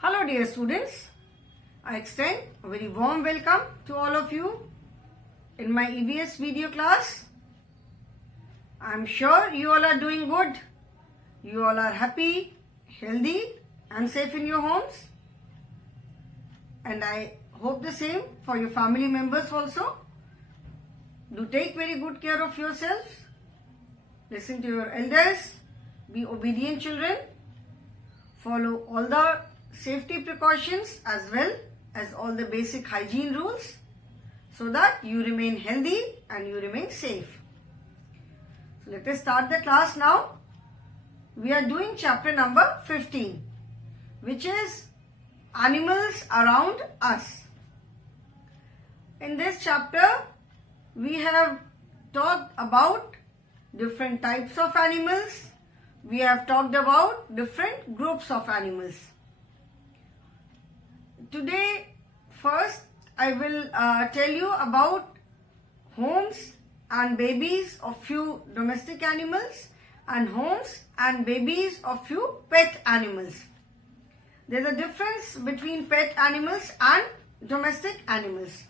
Hello dear students, I extend a very warm welcome to all of you in my EVS video class. I am sure you all are doing good. You all are happy, healthy and safe in your homes. And I hope the same for your family members also. Do take very good care of yourselves. Listen to your elders. Be obedient children. Follow all the safety precautions as well as all the basic hygiene rules so that you remain healthy and you remain safe. So let us start the class now. We are doing chapter number 15, which is animals around us. In this chapter, we have talked about different types of animals. We have talked about different groups of animals. Today, first, I will tell you about homes and babies of few domestic animals and homes and babies of few pet animals. There is a difference between pet animals and domestic animals.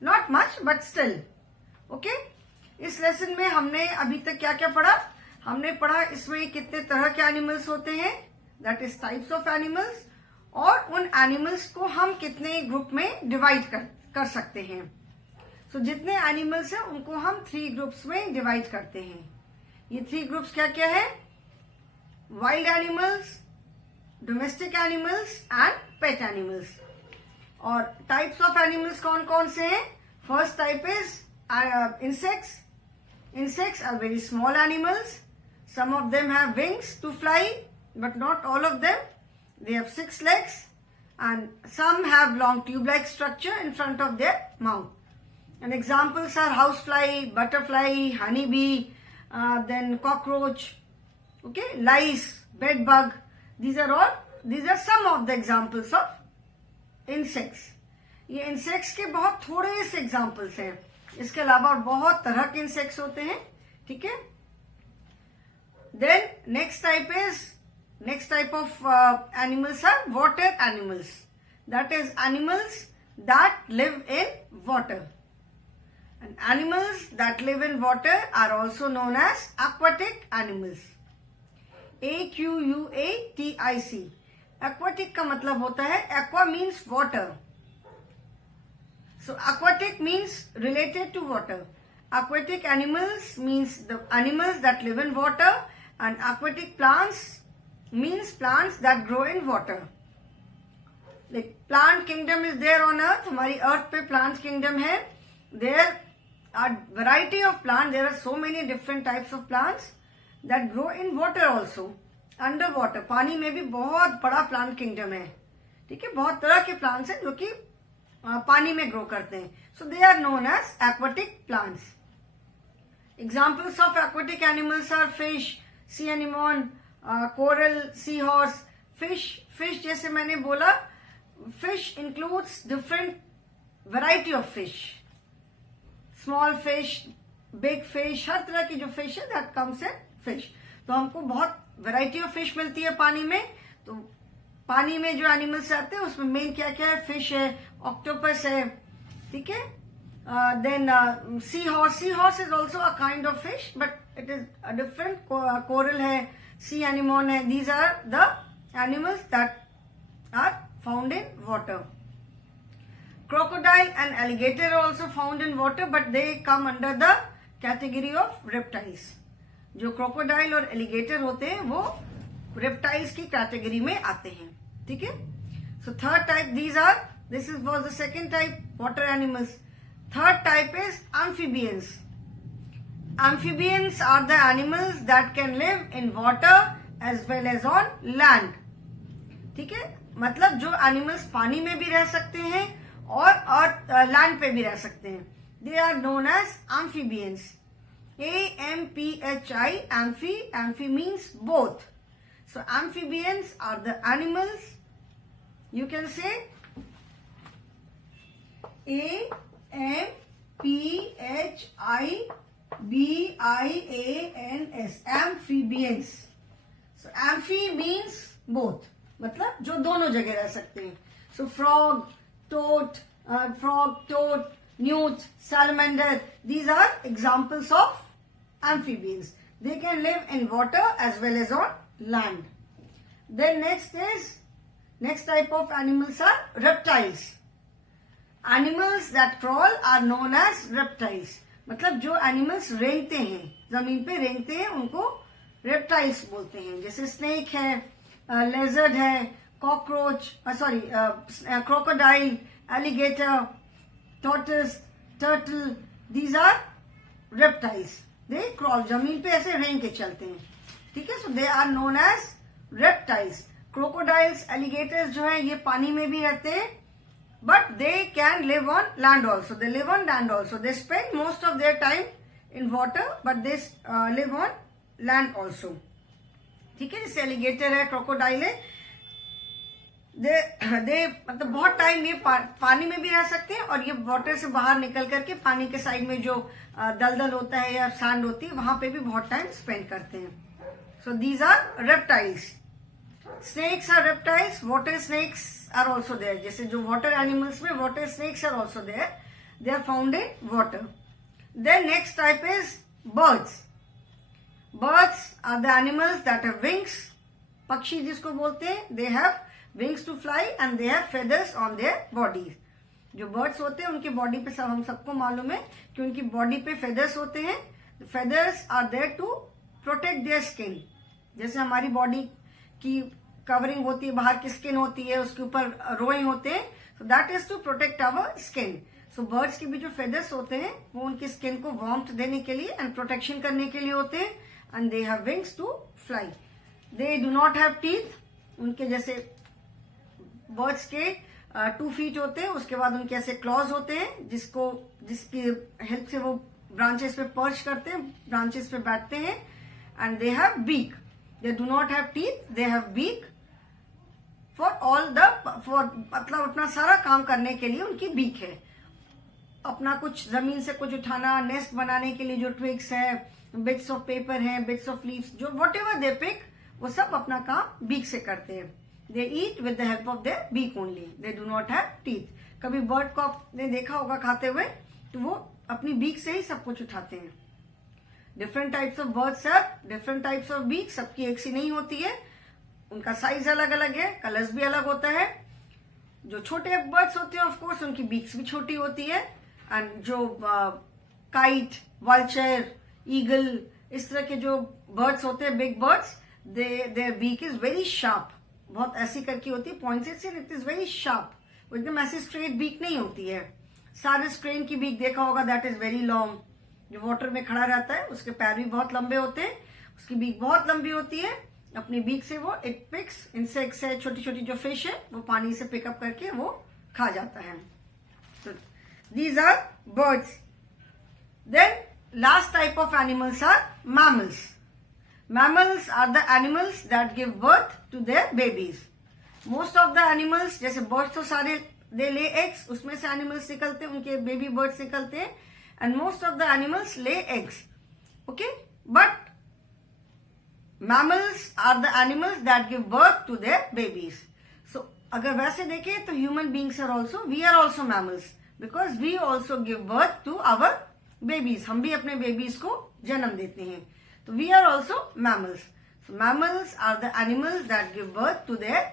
Not much, but still. Okay? इस लेसन में हमने अभी तक क्या क्या पढ़ा? हमने पढ़ा इसमें कितने तरह के एनिमल्स होते हैं, that is types of animals, और उन एनिमल्स को हम कितने ग्रुप में डिवाइड कर सकते हैं. सो जितने एनिमल्स हैं उनको हम 3 ग्रुप्स में डिवाइड करते हैं. ये 3 ग्रुप्स क्या क्या है? Wild animals, domestic animals and pet animals. और टाइप्स ऑफ एनिमल्स कौन कौन से हैं? First type is insects. Insects are very small animals. Some of them have wings to fly, but not all of them. They have 6 legs and some have long tube-like structure in front of their mouth. And examples are housefly, butterfly, honeybee, then cockroach, okay, lice, bedbug. These are some of the examples of insects. ये insects के बहुत थोड़े से examples हैं. इसके अलावा बहुत तरह के इंसेक्ट्स होते हैं. ठीक है. Then next type of animals are water animals. That is animals that live in water. And animals that live in water are also known as aquatic animals. AQUATIC. Aquatic का मतलब होता है, aqua means water. So aquatic means related to water. Aquatic animals means the animals that live in water, and aquatic plants means plants that grow in water. Like plant kingdom is there on earth. हमारी earth पे plant kingdom है. There are variety of plants. There are so many different types of plants that grow in water also. Under water. पानी में भी बहुत बड़ा plant kingdom है. ठीक है. बहुत तरह के plants हैं जो कि पानी में ग्रो करते हैं. So they are known as aquatic plants. Examples of aquatic animals are fish, sea anemone, coral, sea horse. Fish जैसे मैंने बोला, fish includes different variety of fish. Small fish, big fish, हर तरह की जो फिश है दैट कम्स इन फिश. तो हमको बहुत वैरायटी ऑफ फिश मिलती है पानी में. तो पानी में जो एनिमल्स आते हैं उसमें मेन क्या क्या है? फिश है, ऑक्टोपस है. ठीक है. Then seahorse is also a kind of fish, but it is a different. Coral है, सी एनिमोन है. These are the animals that are found in water. Crocodile and alligator are also found in water, but they come under the category of reptiles. जो crocodile और alligator होते हैं वो रेप्टाइल्स की category में आते हैं. ठीक है. So third type, this was the second type, water animals. Third type is amphibians. Amphibians are the animals that can live in water as well as on land. ठीक है. मतलब जो एनिमल्स पानी में भी रह सकते हैं और लैंड पे भी रह सकते हैं. They are known as amphibians. AMPHI, amphi means both. So amphibians are the animals, you can say AMPHIBIANS, amphibians. So amphi means both. मतलब जो दोनों जगह रह सकते हैं. So frog, toad, newt, salamander, these are examples of amphibians. They can live in water as well as on land. Then next type of animals are reptiles. Animals that crawl are known as reptiles. मतलब जो एनिमल्स रेंगते हैं, जमीन पे रेंगते हैं, उनको रेप्टाइल्स बोलते हैं. जैसे स्नेक है, लेजर्ड है, cockroach, crocodile, alligator, tortoise, turtle, these are reptiles. They crawl, जमीन पे ऐसे रेंग के चलते हैं. ठीक है, so they are known as reptiles. Crocodiles, alligators जो है ये पानी में भी रहते हैं, but they can live on land also. They live on land also. They spend most of their time in water, but they live on land also. ठीक है, जैसे एलिगेटर है, क्रोकोडाइल है, दे मतलब बहुत टाइम ये पानी में भी रह सकते हैं, और ये वाटर से बाहर निकल करके पानी के साइड में जो दलदल होता है या सैंड होती है, वहां पे भी बहुत टाइम स्पेंड करते हैं. So these are reptiles. Snakes are reptiles. Water snakes are also there. जैसे जो water animals में water snakes are also there. They are found in water. Then next type is birds. Birds are the animals that have wings. पक्षी जिसको बोलते हैं, they have wings to fly and they have feathers on their bodies. जो birds होते हैं उनकी बॉडी पे हम सबको मालूम है कि उनकी बॉडी पे feathers होते हैं. The feathers are there to protect their skin. जैसे हमारी बॉडी की कवरिंग होती है, बाहर की स्किन होती है, उसके ऊपर रोए होते हैं, so that is to protect our skin. So birds के भी जो फेदर्स होते हैं वो उनकी स्किन को वार्मथ देने के लिए एंड प्रोटेक्शन करने के लिए होते हैं. And they have wings to fly. They do not have teeth. उनके जैसे बर्ड्स के 2 फीट होते हैं, उसके बाद उनके ऐसे क्लॉज होते हैं जिसकी हेल्प से वो ब्रांचेस पे पर्च करते हैं, ब्रांचेस पे बैठते हैं. And they have beak. They do not have teeth, they have beak for मतलब अपना सारा काम करने के लिए उनकी बीक है. अपना कुछ जमीन से कुछ उठाना, नेस्ट बनाने के लिए जो ट्विग्स है, बिट्स ऑफ पेपर है, बिट्स ऑफ लीव्स, जो वॉट एवर दे पिक, वो सब अपना काम बीक से करते हैं. They eat with the help of their beak only. They do not have teeth. कभी बर्ड को आपने देखा होगा खाते हुए, तो वो अपनी बीक से ही सब कुछ उठाते हैं. डिफरेंट टाइप्स ऑफ बर्ड्स है, डिफरेंट टाइप्स ऑफ बीक, सबकी एक सी नहीं होती है, उनका साइज अलग अलग है, कलर्स भी अलग होता है. जो छोटे बर्ड्स होते हैं ऑफ कोर्स उनकी बीक्स भी छोटी होती है. एंड जो काइट, वल्चर, ईगल, इस तरह के जो बर्ड्स होते हैं, big birds, their beak is very sharp. बहुत ऐसी करके होती है, पॉइंटेड से, इट इज वेरी शार्प. वो एकदम ऐसी स्ट्रेट बीक नहीं होती है. सारे क्रेन की बीक देखा होगा, दैट इज वेरी लॉन्ग. जो वाटर में खड़ा रहता है उसके पैर भी बहुत लंबे होते हैं, उसकी बीक बहुत लंबी होती है. अपनी बीक से वो इट पिक्स इंसेक्ट्स है, छोटी छोटी जो फिश है वो पानी से पिकअप करके वो खा जाता है. तो these are birds. Then last type of animals are mammals. Mammals are the animals that give birth to their babies. Most of the animals, जैसे बर्ड्स तो सारे दे ले एग्स, उसमें से एनिमल्स निकलते हैं, उनके बेबी बर्ड्स निकलते हैं. And most of the animals lay eggs. Okay? But mammals are the animals that give birth to their babies. So, अगर वैसे देखें तो human beings are also, we are also mammals. Because we also give birth to our babies. हम भी अपने babies को जन्म देते हैं. तो we are also mammals. So, mammals are the animals that give birth to their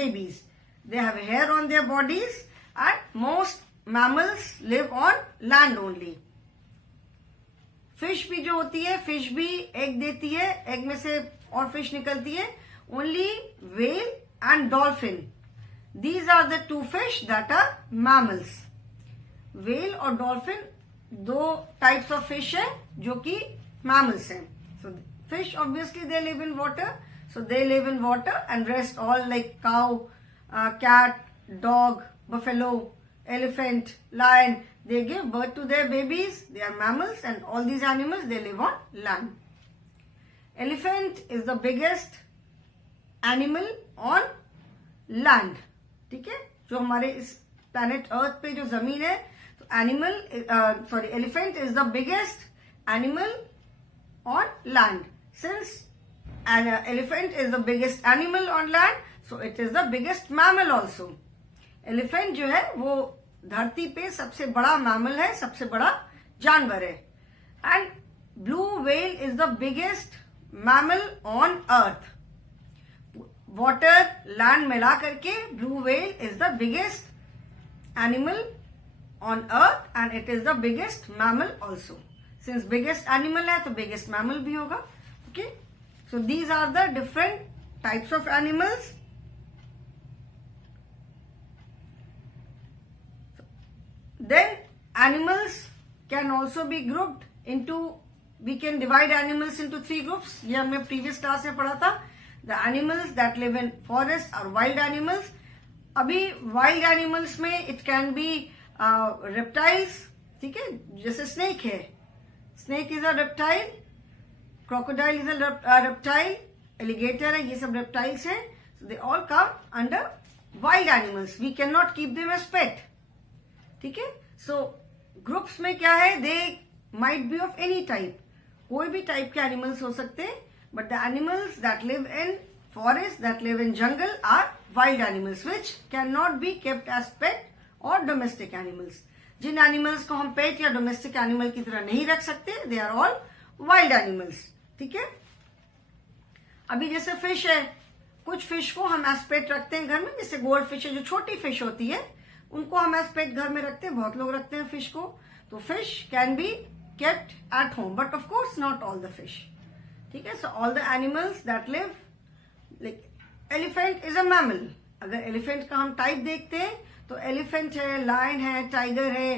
babies. They have hair on their bodies and most mammals live on land only. Fish भी जो होती है, फिश भी एग देती है, एग में से और फिश निकलती है. Only whale and dolphin, these are the 2 fish that are mammals. Whale और डॉल्फिन 2 टाइप्स ऑफ फिश है जो कि मैमल्स हैं. So fish obviously they live in water, so they live in water and rest all like cow, cat, dog, buffalo, elephant, lion, they give birth to their babies. They are mammals and all these animals, they live on land. Elephant is the biggest animal on land. ठीक है, जो हमारे इस planet Earth पे जो जमीन है, तो elephant is the biggest animal on land. Since an elephant is the biggest animal on land, so it is the biggest mammal also. Elephant जो है वो धरती पे सबसे बड़ा मैमल है, सबसे बड़ा जानवर है। And blue whale is the biggest mammal on earth. Water land मिला करके blue whale is the biggest animal on earth and it is the biggest mammal also. Since biggest animal है तो बिगेस्ट मैमल भी होगा। Okay, so these are the different types of animals. Then animals can also be grouped into, we can divide animals into 3 groups. ये हमने previous class में पढ़ा था। The animals that live in forest are wild animals. अभी wild animals में it can be reptiles, ठीक है, जैसे snake है, snake is a reptile, crocodile is a reptile, alligator है, ये सब reptiles हैं। So they all come under wild animals. We cannot keep them as pet. ठीक है, सो ग्रुप्स में क्या है, they might be of any type, कोई भी टाइप के एनिमल्स हो सकते हैं, but the animals that live in forest, that live in jungle are wild animals which can not be kept as pet और डोमेस्टिक एनिमल्स। जिन एनिमल्स को हम पेट या डोमेस्टिक एनिमल की तरह नहीं रख सकते, they are all wild animals. ठीक है, अभी जैसे फिश है, कुछ फिश को हम एज पेट रखते हैं घर में, जैसे गोल्ड फिश है जो छोटी फिश होती है, उनको हम एज पेट घर में रखते हैं, बहुत लोग रखते हैं फिश को। तो fish can be kept at home, but of course not all the fish. ठीक है, so all the animals that live, like elephant is a mammal. अगर एलिफेंट का हम टाइप देखते हैं तो एलिफेंट है, लायन है, टाइगर है,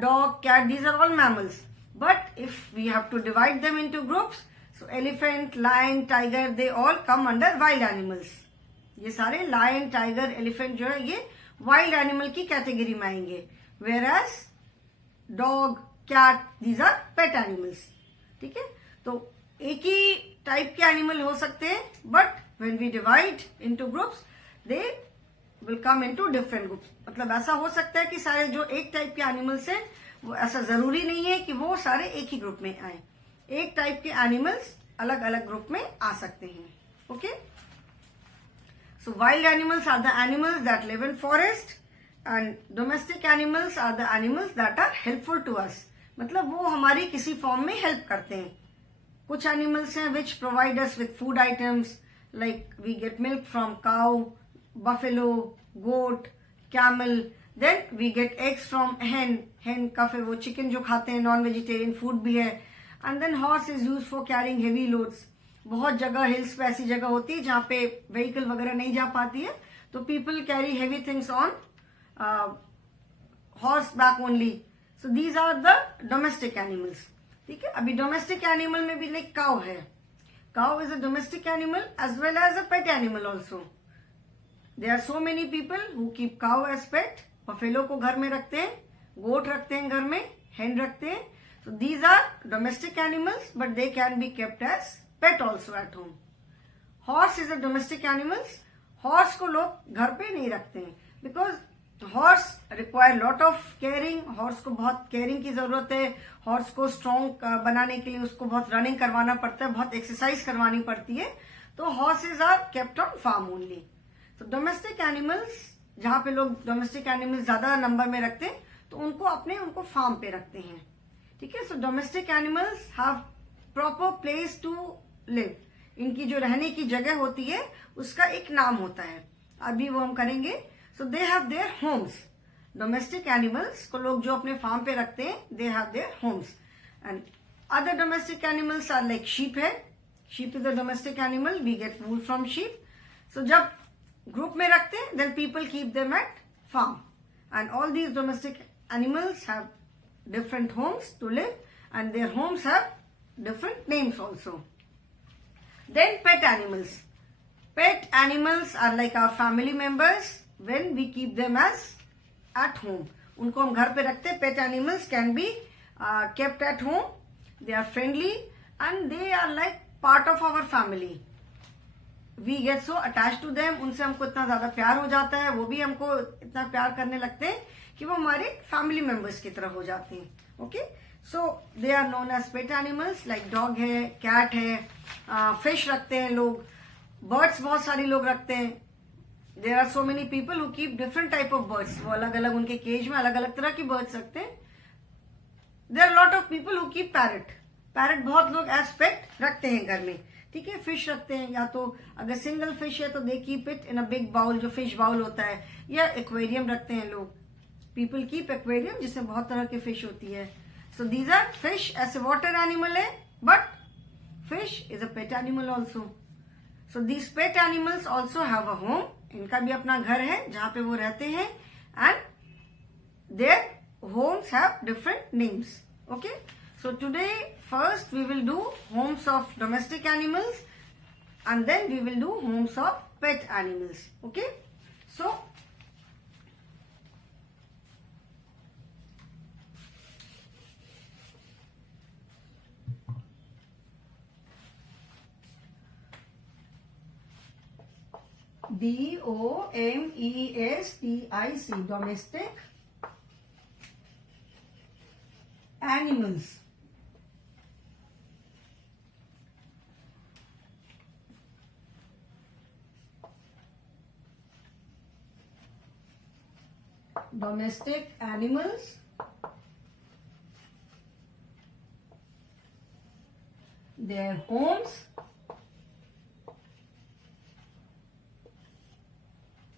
dog, cat, these are all mammals. But if we have to divide them into groups, so elephant, lion, tiger, they all come under wild animals. ये सारे लायन, टाइगर, एलिफेंट जो है ये वाइल्ड एनिमल की category में आएंगे, whereas dog, cat, these are pet animals. ठीक है, तो एक ही टाइप के एनिमल हो सकते हैं, but when we divide into groups they will come into different groups. मतलब ऐसा हो सकता है कि सारे जो एक टाइप के एनिमल्स हैं, वो ऐसा जरूरी नहीं है कि वो सारे एक ही ग्रुप में आए। एक टाइप के एनिमल्स अलग अलग ग्रुप में आ सकते हैं। Okay, so wild animals are the animals that live in forest and domestic animals are the animals that are helpful to us. मतलब वो हमारी किसी फॉर्म में हेल्प करते हैं। कुछ एनिमल्स हैं which provide us with food items like we get milk from cow, buffalo, goat, camel. Then we get eggs from hen. hen का फिर वो चिकन जो खाते हैं, नॉन वेजिटेरियन फूड भी है। And then horse is used for carrying heavy loads. बहुत जगह हिल्स पे ऐसी जगह होती है जहाँ पे व्हीकल वगैरह नहीं जा पाती है, तो people carry heavy things on horse back only. So these are the domestic animals. ठीक है, अभी डोमेस्टिक एनिमल में भी लाइक काउ है। Cow is a domestic animal as well as a pet animal also. There are so many people who keep cow as pet. Buffalo को घर में रखते हैं, गोट रखते हैं घर में, हेन रखते हैं। So these are domestic animals but they can be kept as pet also at home. Horse is a domestic animals. Horse को लोग घर पे नहीं रखते हैं because horse require lot of caring. Horse को बहुत केयरिंग की जरूरत है। हॉर्स को स्ट्रॉन्ग बनाने के लिए उसको बहुत रनिंग करवाना पड़ता है, बहुत एक्सरसाइज करवानी पड़ती है। तो horses are kept on farm only. तो डोमेस्टिक एनिमल्स, जहां पे लोग डोमेस्टिक एनिमल्स ज्यादा नंबर में रखते हैं तो उनको फार्म पे रखते हैं। ठीक है, so domestic animals have proper place to live. इनकी जो रहने की जगह होती है उसका एक नाम होता है, अभी वो हम करेंगे। So they have their homes. Domestic animals को लोग जो अपने फार्म पे रखते हैं, they have their homes. And other domestic animals are like sheep है। Sheep is a domestic animal, we get wool from sheep. So जब ग्रुप में रखते हैं then people keep them at farm and all these domestic animals have different homes to live and their homes have different names also. Then pet animals. Pet animals are like our family members when we keep them as at home. उनको हम घर पे रखते हैं। Pet animals can be kept at home. They are friendly and they are like part of our family. We get so attached to them. उनसे हमको इतना ज्यादा प्यार हो जाता है, वो भी हमको इतना प्यार करने लगते हैं कि वो हमारे फैमिली मेंबर्स की तरह हो जाते हैं। Okay, so they are known as pet animals. Like dog है, कैट है, फिश रखते हैं लोग, बर्ड्स बहुत सारे लोग रखते हैं, there are so many people who keep different type of birds, वो अलग अलग उनके केज में अलग अलग तरह की बर्ड्स रखते हैं. There are lot of people who keep parrot. Parrot बहुत लोग एज पेट रखते हैं घर में. ठीक है, फिश रखते हैं, या तो अगर सिंगल फिश है तो they keep it in a big bowl, जो फिश बाउल होता है, या एक्वेरियम रखते हैं लोग. पीपल कीप एक्वेरियम जिसमें बहुत तरह की फिश होती है. So these are fish. ऐसे वाटर एनिमल है, but fish is a pet animal also. So these pet animals also have a home. इनका भी अपना घर है जहां पे वो रहते हैं, and their homes have different names. Okay, so today first we will do homes of domestic animals, and then we will do homes of pet animals. Okay, so DOMESTIC, domestic animals. Domestic animals, their homes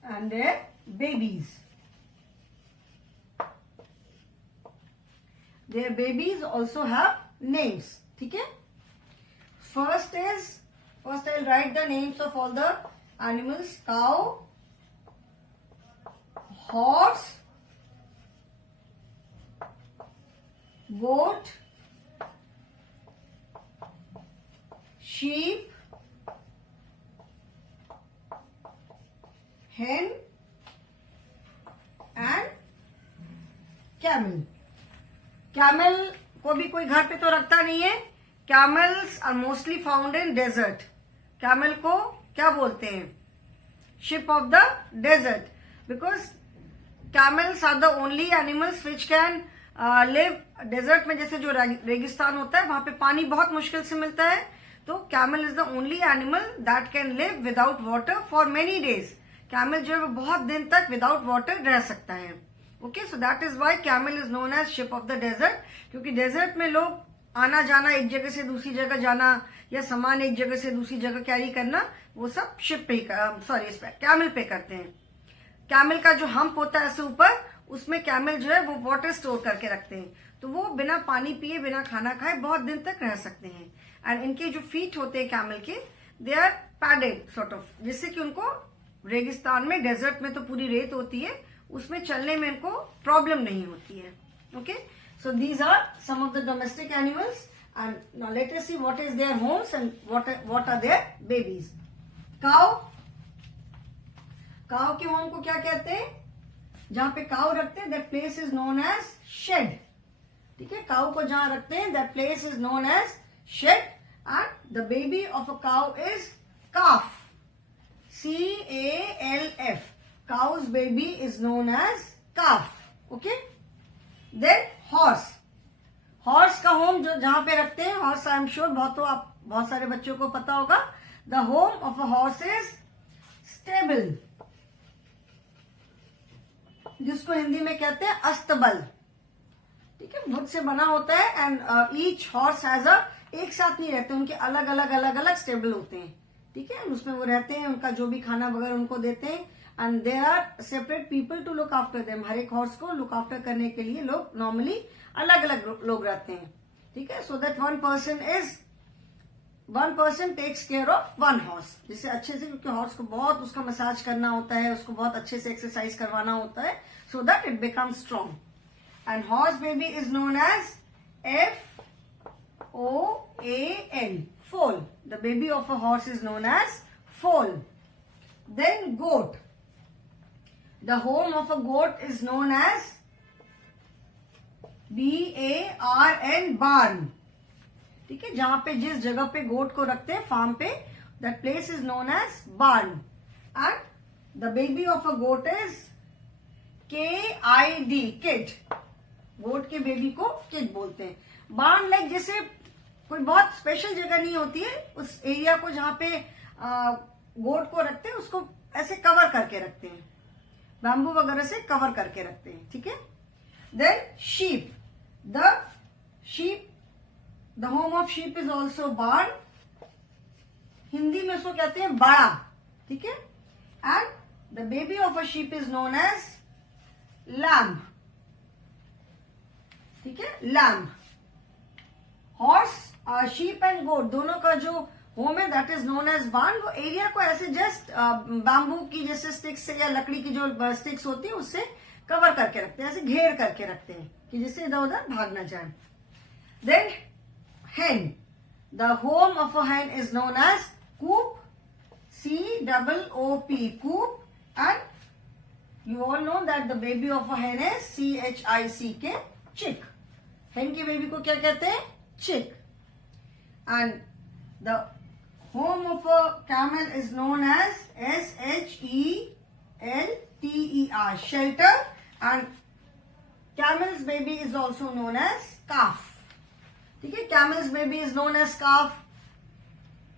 and their babies. Their babies also have names. ठीक है? First I'll write the names of all the animals: cow, horse, goat, sheep, hen, and camel. Camel को भी कोई घर पे तो रखता नहीं है. Camels are mostly found in desert. Camel को क्या बोलते हैं? Ship of the desert, because camels are the only animals which can live desert में. जैसे जो रेगिस्तान होता है वहां पे पानी बहुत मुश्किल से मिलता है, तो camel is the only animal that can live without water for many days. Camel जो है वो बहुत दिन तक विदाउट वाटर रह सकता है. Okay, so that is why camel is known as ship of the desert, क्योंकि डेजर्ट में लोग आना जाना, एक जगह से दूसरी जगह जाना, या सामान एक जगह से दूसरी जगह कैरी करना, वो सब शिप पे कैमल पे करते हैं. कैमल का जो हम्प होता है ऐसे ऊपर, उसमें कैमल जो है वो वाटर स्टोर करके रखते हैं, तो वो बिना पानी पिए, बिना खाना खाए बहुत दिन तक रह सकते हैं. एंड इनके जो फीट होते हैं कैमल के, they are padded sort of, जिससे कि उनको रेगिस्तान में, डेजर्ट में तो पूरी रेत होती है, उसमें चलने में इनको प्रॉब्लम नहीं होती है. Okay, so these are some of the domestic animals, and now let us see what is their homes and what are their babies. Cow. Cow के होम को क्या कहते हैं? जहां पे काउ रखते हैं, that place is known as shed. ठीक है, काउ को जहां रखते हैं, that place is known as shed. And the baby of a cow is calf. CALF. Cow's baby is known as calf. Okay. Then horse. Horse का होम जो जहां पे रखते हैं, horse आई एम श्योर बहुत सारे बच्चों को पता होगा. The home of a horse is stable, जिसको हिंदी में कहते हैं अस्तबल. ठीक है, वुड से बना होता है, and each horse has a, एक साथ नहीं रहते, उनके अलग अलग स्टेबल होते हैं. ठीक है, उसमें वो रहते हैं, उनका जो भी खाना वगैरह उनको देते हैं, and there are separate people to look after them. हर एक हॉर्स को लुक आफ्टर करने के लिए लोग नॉर्मली अलग अलग लोग रहते हैं. ठीक है, so that one person takes care of one horse, जिससे अच्छे से, क्योंकि हॉर्स को बहुत उसका मसाज करना होता है, उसको बहुत अच्छे से एक्सरसाइज करवाना होता है, so that it becomes strong. And horse baby is known as FOAL, foal. The baby of a horse is known as foal. Then goat. The home of a goat is known as BARN, barn. ठीक है, जहां पे जिस जगह पे गोट को रखते हैं फार्म पे, that place is known as barn. And the baby of a goat is KID, kid. गोट के बेबी को किड बोलते हैं. बार्न लाइक जैसे कोई बहुत स्पेशल जगह नहीं होती है, उस एरिया को जहां पे गोट को रखते हैं उसको ऐसे कवर करके रखते हैं, बैम्बू वगैरह से कवर करके रखते हैं, ठीक है। Then sheep, the home of sheep is also barn, Hindi में उसको कहते हैं बाड़ा, ठीक है। And the baby of a sheep is known as lamb, ठीक है, lamb. Horse, sheep and goat दोनों का जो होम है दैट इज नोन एज बार्न। वो एरिया को ऐसे जस्ट बैम्बू की जैसे स्टिक्स से या लकड़ी की जो स्टिक्स होती है उससे कवर करके रखते हैं, ऐसे घेर करके रखते हैं कि जिससे इधर उधर भाग ना जाए। Then hen, the home of a hen is known as coop, COOP, coop, and you all know that the baby of a hen is CHICK, chick. hen की बेबी को क्या कहते हैं? chick. And the home of a camel is known as SHELTER, shelter, and camel's baby is also known as calf. ठीक है, camel's baby is known as calf,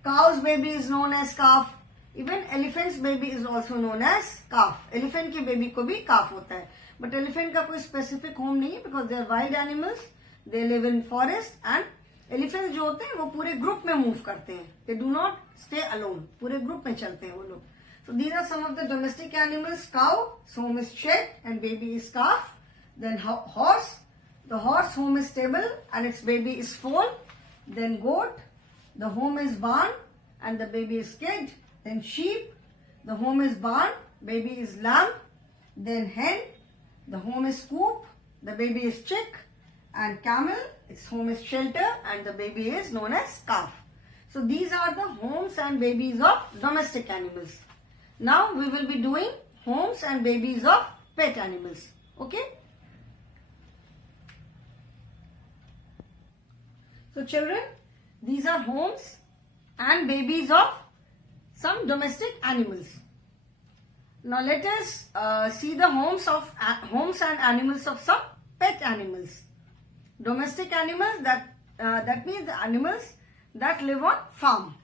cow's baby is known as calf, even elephant's baby is also known as calf. elephant की बेबी को भी calf होता है, but elephant का कोई specific home नहीं है because they are wild animals, they live in forest, and elephants जो होते हैं वो पूरे group में move करते हैं, they do not stay alone, पूरे group में चलते हैं वो लोग. So these are some of the domestic animals. Cow, home is shed and baby is calf. Then horse, the horse home is stable and its baby is foal. Then goat, the home is barn and the baby is kid. Then sheep, the home is barn, baby is lamb. Then hen, the home is coop, the baby is chick. And camel, its home is shelter and the baby is known as calf. So these are the homes and babies of domestic animals. Now we will be doing homes and babies of pet animals. Okay? So children, these are homes and babies of some domestic animals. Now let us see the homes and animals of some pet animals. Domestic animals, that means the animals that live on farm.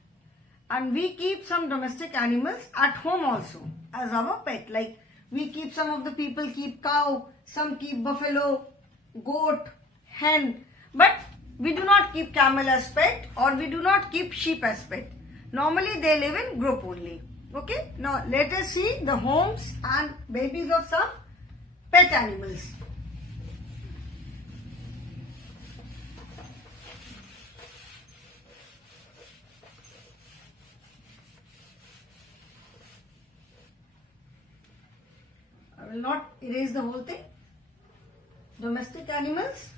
And we keep some domestic animals at home also as our pet. Like we keep, some of the people keep cow, some keep buffalo, goat, hen. But we do not keep camel as pet or we do not keep sheep as pet. Normally they live in group only. Okay. Now let us see the homes and babies of some pet animals. I will not erase the whole thing. Domestic animals,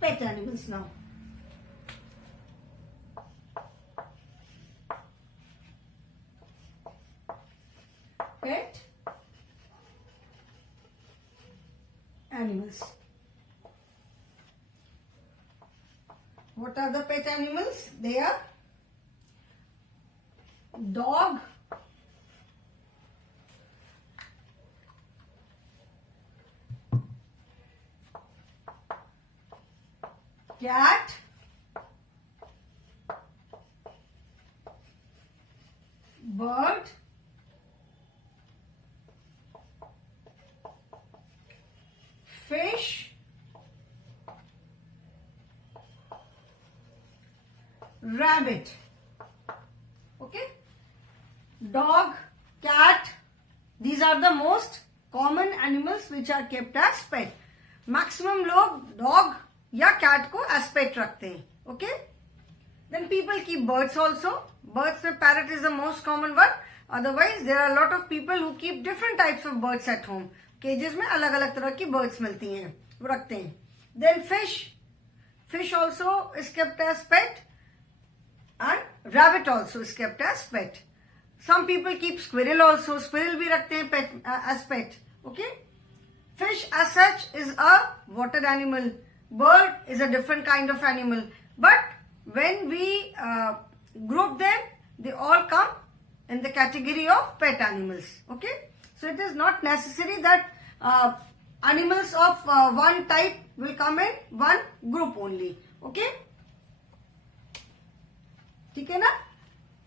pet animals now. Pet animals. What are the pet animals? They are dog, cat, bird, fish, rabbit. Okay? Dog, cat, these are the most common animals which are kept as pet. Maximum लोग dog या cat को as pet रखते हैं. Okay? Then people keep birds also. Birds में parrot is the most common one. Otherwise there are a lot of people who keep different types of birds at home. Cages में अलग अलग तरह की birds मिलती हैं, वो रखते हैं. Then fish also is kept as pet, and rabbit also is kept as pet. Some people keep squirrel also. Squirrel भी रखते हैं pet, as pet. Okay? Fish as such is a water animal. Bird is a different kind of animal. But when we group them, they all come in the category of pet animals. Okay? So it is not necessary that animals of one type will come in one group only. Okay? ठीक है ना.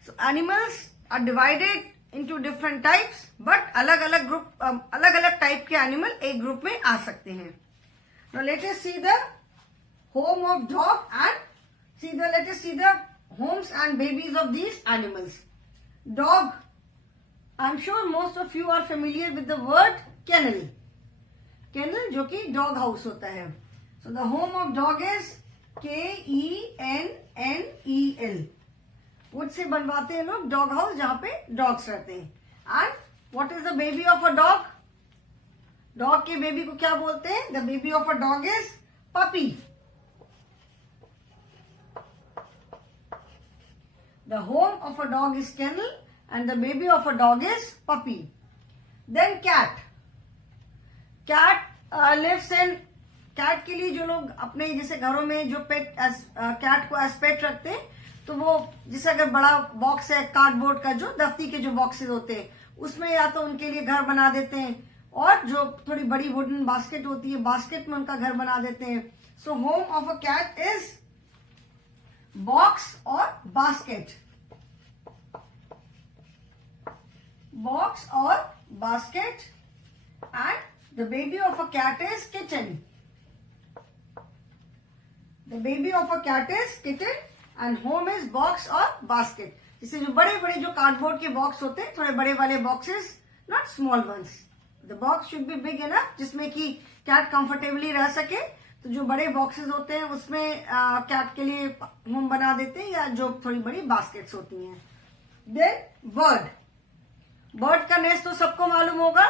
So animals are divided into different types, but अलग अलग ग्रुप अलग अलग टाइप के एनिमल एक ग्रुप में आ सकते हैं. Now let us see the home of dog and let us see the homes and babies of these animals. Dog. I'm sure most of you are familiar with the word kennel. Kennel जो कि dog house होता है. So the home of dog is KENNEL. Would say बनवाते हैं लोग dog house जहां पे dogs रहते हैं. And what is the baby of a dog? Dog के बेबी को क्या बोलते हैं? The baby of a dog is puppy. The home of a dog is kennel and the baby of a dog is puppy. Then cat. Cat lives in. Cat के लिए जो लोग अपने जैसे घरों में जो पेट कैट को एज पेट रखते हैं, तो वो जैसे अगर बड़ा बॉक्स है कार्डबोर्ड का, जो दफ्ती के जो बॉक्सेस होते हैं, उसमें या तो उनके लिए घर बना देते हैं, और जो थोड़ी बड़ी वुडन बास्केट होती है, बास्केट में उनका घर बना देते हैं. So home of a cat is box और बास्केट. बॉक्स और basket. And the baby of a cat is kitchen. The baby of a cat is kitchen and home is box और बास्केट. जैसे जो बड़े बड़े जो कार्डबोर्ड के बॉक्स होते हैं, थोड़े बड़े वाले boxes, not small once. The box should be big enough जिसमें कि कैट कंफर्टेबली रह सके. तो जो बड़े बॉक्सेस होते हैं उसमें कैट के लिए होम बना देते हैं, या जो थोड़ी बड़ी बास्केट्स होती हैं. Then bird. बर्ड का नेस्ट तो सबको मालूम होगा.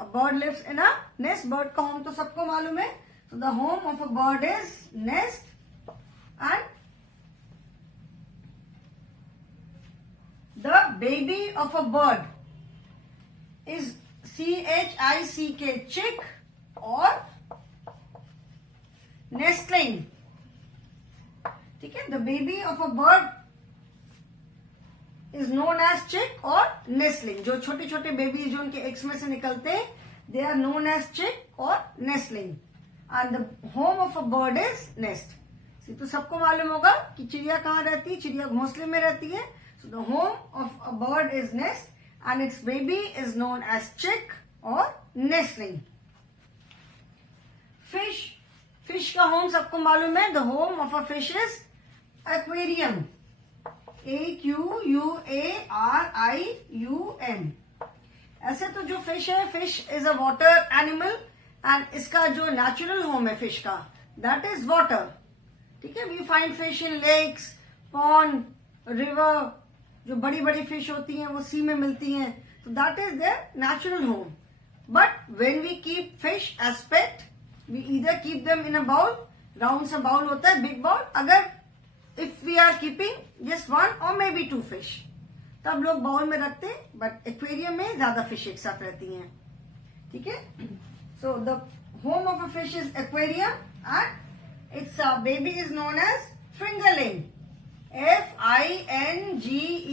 A bird lives in a nest. Bird का होम तो सबको मालूम है. So the home of a bird is nest. And the baby of a bird is CHICK, chick or nestling. ठीक है. The baby of a bird is known as chick or nestling. जो छोटे छोटे बेबीज जो उनके एग्स में से निकलते हैं, they are known as chick or nestling. And the home of a bird is nest. तो सबको मालूम होगा कि चिड़िया कहाँ रहती है. चिड़िया घोंसले में रहती है. So the home of a bird is nest and its baby is known as chick or nestling. Fish. Fish का home सबको मालूम है. The home of a fish is aquarium. AQUARIUM. ऐसे तो जो fish है, fish is a water animal and इसका जो natural home है fish का, that is water. ठीक है. We find fish in lakes, pond, river. जो बड़ी बड़ी फिश होती हैं वो सी में मिलती हैं. तो that is their natural home. But when we keep fish as pet, we either keep them in a bowl. Round सा बाउल होता है, बिग बाउल. अगर if we are keeping just one और मे बी 2 फिश, तब लोग बाउल में रखते हैं. बट एक्वेरियम में ज्यादा फिश एक साथ रहती हैं. ठीक है. So the home of a fish is aquarium and its baby is known as fingerling. FINGERLING.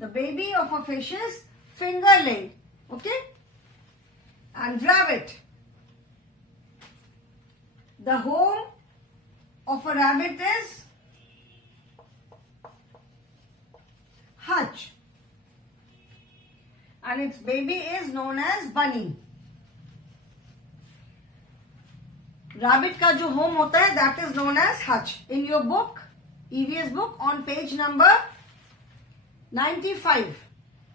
The baby of a fish is fingerling. Okay. And rabbit. The home of a rabbit is hutch. And its baby is known as bunny. Rabbit का जो home होता है that is known as hutch. In your book, EVS book, on page number 95,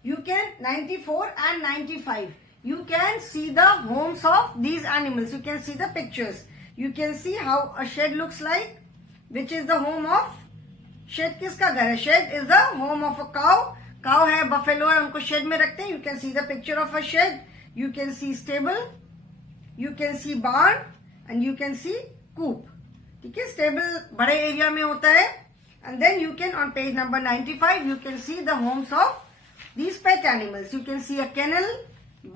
you can 94 and 95, you can see the homes of these animals. You can see the pictures. You can see how a shed looks like, which is the home of shed. किसका घर है? Shed is the home of a cow. Cow है, buffalo है, उनको shed में रखते हैं. You can see the picture of a shed. You can see stable. You can see barn. And you can see coop. ठीक है. स्टेबल बड़े एरिया में होता है. And then you can, on page number 95, you can see the homes of these pet animals. You can see a kennel,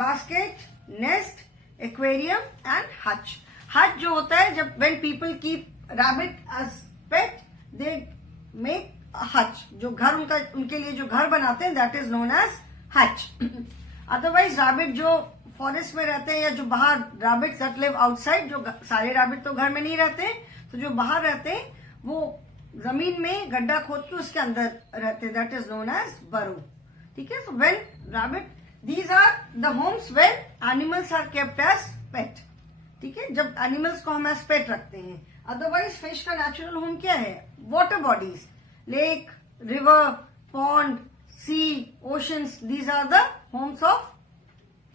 basket, nest, aquarium and hutch. Hutch जो होता है, जब when people keep rabbit as pet, they make a hutch. जो घर उनके लिए जो घर बनाते हैं, that is known as hutch. Otherwise rabbit जो फॉरेस्ट में रहते हैं, या जो बाहर रैबिट्स दैट लिव आउटसाइड, जो सारे रैबिट तो घर में नहीं रहते, तो जो बाहर रहते हैं वो जमीन में गड्ढा खोद के उसके अंदर रहते, that is known as burrow. ठीक है. So when rabbit, these are the homes when animals are kept as pet. ठीक है, जब एनिमल्स को हम एज पेट रखते हैं. अदरवाइज फिश का नेचुरल होम क्या है? Water bodies, lake, river, pond, sea, oceans, these are the homes of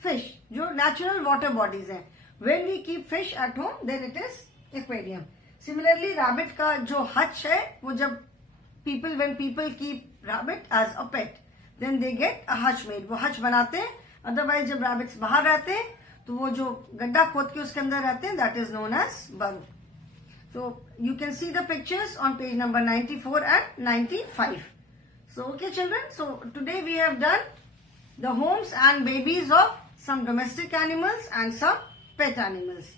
fish, जो नेचुरल वाटर बॉडीज हैं. When we keep fish at home then it is aquarium. Similarly rabbit का जो हच है, वो जब when people keep rabbit as a pet, then they get a hutch made. वो हच बनाते हैं. अदरवाइज जब रैबिट्स बाहर रहते हैं तो वो जो गड्ढा खोद के उसके अंदर रहते हैं, दैट इज नोन एज बरो. So you can see the pictures on page number 94 and 95. So okay children, so today we have done the homes and babies of some domestic animals and some pet animals.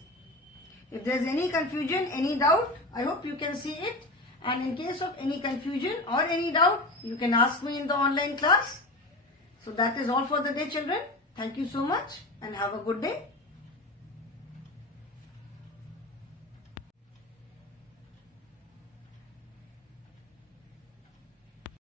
If there is any confusion, any doubt, I hope you can see it. And in case of any confusion or any doubt, you can ask me in the online class. So that is all for the day children. Thank you so much and have a good day.